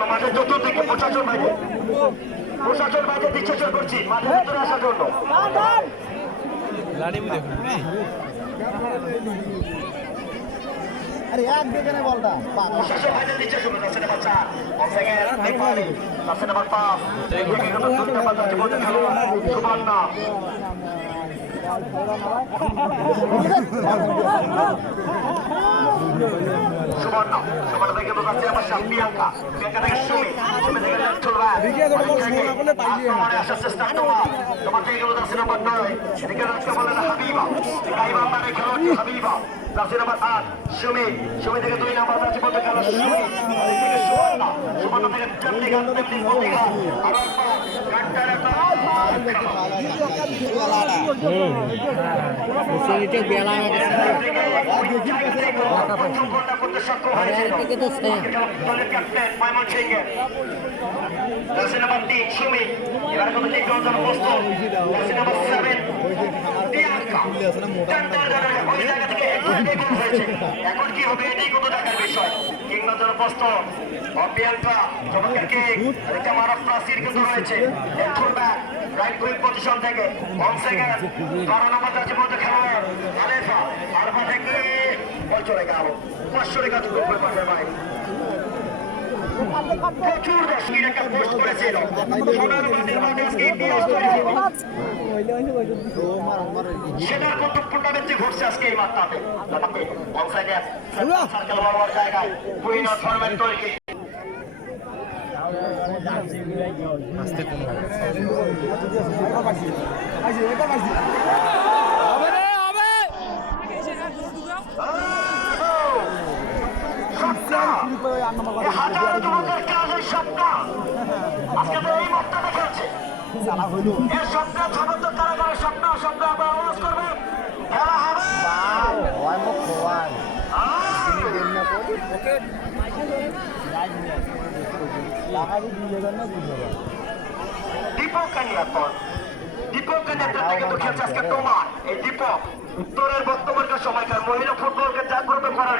জন্য মাঠের চতুর্দিকে প্রশাসন বাইরে দৃশ্যচর করছি মাঠের ভিতরে আসার জন্য। আরে এক দেখে বলটা প্রশাসন বাইরে দিচ্ছে শুরু করছে নাম্বার 4 অফসাইড নেপালি পাশে নাম্বার 5 থেকে নাম্বার 2 নাম্বার জীবন খেলোয়াড় সুবর্ণ সুবর্ণ থেকে বোকাচ্ছে আমার প্রিয়াঙ্কা থেকে সুমি থেকে চলবে আসার চেষ্টা তোমার থেকে বোকাচ্ছে নাম্বার 9 এদিকে রাখতে বলেন হাবিবা গাইবা মানে খেলোয়াড় হাবিবা রাশি নাম্বার 8 সুমি থেকে 2 নাম্বার জীবন খেলোয়াড় সুবর্ণ থেকে চন্ডিগড় প্রতিঘাত আবার এখন কি হবে এটাই কত টাকার বিষয় কিংবদন্তির প্রস্তুত অবিয়ালটা চমৎকার কিক এটা মারফ প্রাসির কিন্তু রয়েছে ফুলব্যাক রাইট উইং পজিশন থেকে অন সেকেন্ড 12 নম্বর যাচ্ছে মধ্যে খেলোয়াড় আলেফা আলফা থেকে বল চলে গেল 500 টাকা চুপ করে পাঠায় ভাই প্রচুর দর্শকের একটা পোস্ট করেছিল সোনার মাঠের মাঠে আজকে ইতিহাস তৈরি হবে সেটার কত টুর্নামেন্টে ঘটছে আজকে এই মাঠটাতে অনসাইডে সার্কেল বরাবর জায়গায় কুইন অফ টুর্নামেন্ট তৈরি আস্তে কোন হাজার যুবকের কাজের স্বপ্ন আজকে তো এই মাঠটা দেখাচ্ছে এর স্বপ্ন সমস্ত কারাগারের স্বপ্ন স্বপ্ন আমরা আওয়াজ করবো খেলা হবে দীপক কানিয়াতন কিন্তু খেলছে আজকে তোমার এই দীপক উত্তরের বর্তমানকার সময়কার মহিলা ফুটবলকে জাগ্রত করার